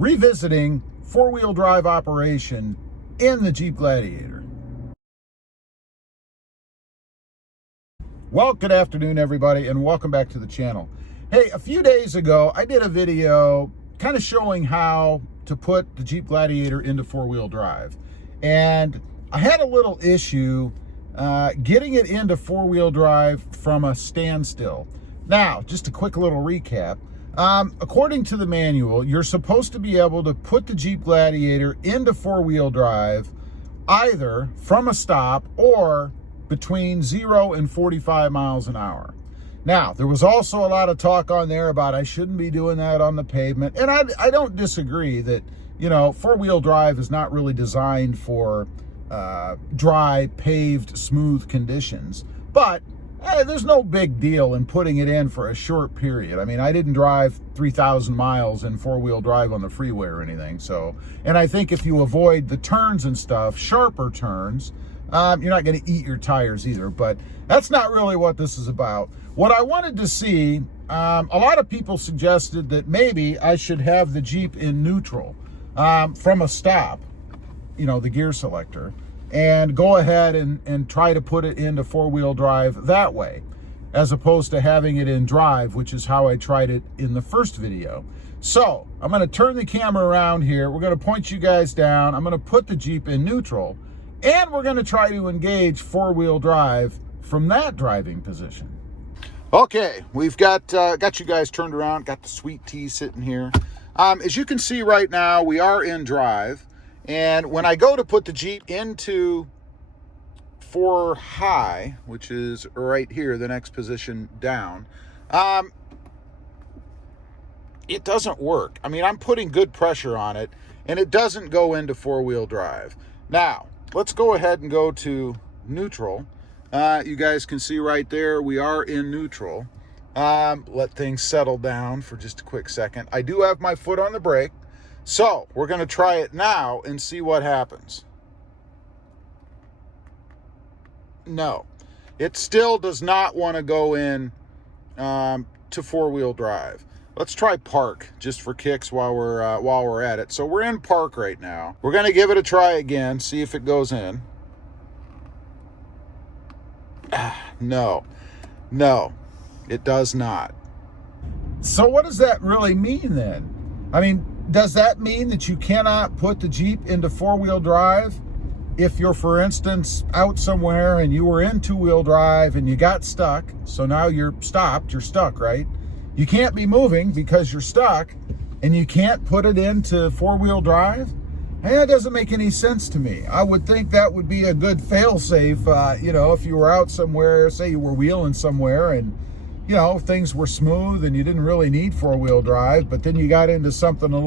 revisiting four-wheel drive operation in the Jeep Gladiator. Well, good afternoon, everybody, and welcome back to the channel. Hey, a few days ago, I did a video kind of showing how to put the Jeep Gladiator into four-wheel drive. And I had a little issue getting it into four-wheel drive from a standstill. Now, just a quick little recap. According to the manual, you're supposed to be able to put the Jeep Gladiator into four-wheel drive either from a stop or between 0 and 45 miles an hour. Now, there was also a lot of talk on there about I shouldn't be doing that on the pavement. And I don't disagree that, you know, four-wheel drive is not really designed for dry, paved, smooth conditions. But there's no big deal in putting it in for a short period. I mean, I didn't drive 3,000 miles in four-wheel drive on the freeway or anything. So, and I think if you avoid the turns and stuff, sharper turns, you're not going to eat your tires either. But that's not really what this is about. What I wanted to see, a lot of people suggested that maybe I should have the Jeep in neutral from a stop, you know, the gear selector, and go ahead and try to put it into four-wheel drive that way, as opposed to having it in drive, which is how I tried it in the first video. So I'm going to turn the camera around here. We're going to point you guys down. I'm going to put the Jeep in neutral, and we're going to try to engage four-wheel drive from that driving position. Okay, we've got you guys turned around, got the sweet tea sitting here. As you can see right now, we are in drive. And when I go to put the Jeep into 4 high, which is right here, the next position down, it doesn't work. I mean, I'm putting good pressure on it, and it doesn't go into four-wheel drive. Now, let's go ahead and go to neutral. You guys can see right there, we are in neutral. Let things settle down for just a quick second. I do have my foot on the brake. So we're going to try it now and see what happens. No, it still does not want to go in to four-wheel drive. Let's try park just for kicks while we're at it. So we're in park right now. We're going to give it a try again, see if it goes in. No, it does not. So what does that really mean then? I mean, does that mean that you cannot put the Jeep into four-wheel drive if you're, for instance, out somewhere and you were in two-wheel drive and you got stuck? So now you're stopped, you're stuck, right? You can't be moving because you're stuck, and you can't put it into four-wheel drive? Hey, that doesn't make any sense to me. I would think that would be a good fail-safe, you know, if you were out somewhere, say you were wheeling somewhere and, you know, things were smooth and you didn't really need four-wheel drive, but then you got into something a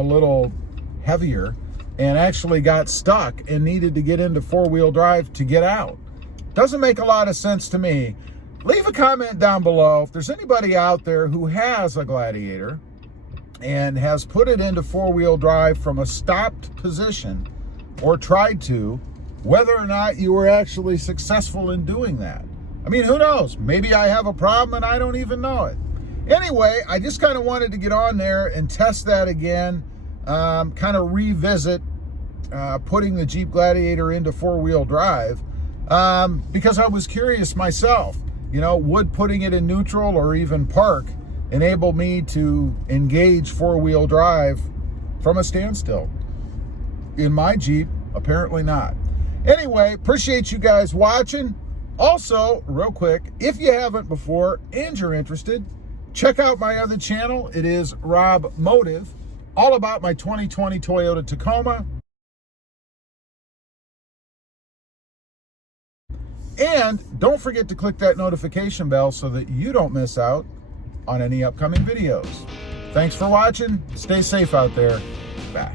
little heavier and actually got stuck and needed to get into four-wheel drive to get out. Doesn't make a lot of sense to me. Leave a comment down below if there's anybody out there who has a Gladiator and has put it into four-wheel drive from a stopped position, or tried to, whether or not you were actually successful in doing that. I mean, who knows? Maybe I have a problem and I don't even know it. Anyway, I just kind of wanted to get on there and test that again, kind of revisit putting the Jeep Gladiator into four-wheel drive, because I was curious myself, you know, would putting it in neutral or even park enable me to engage four-wheel drive from a standstill? In my Jeep, apparently not. Anyway, appreciate you guys watching. Also, real quick, if you haven't before and you're interested, check out my other channel. It is Rob Motive, all about my 2020 Toyota Tacoma. And don't forget to click that notification bell so that you don't miss out on any upcoming videos. Thanks for watching. Stay safe out there. Bye.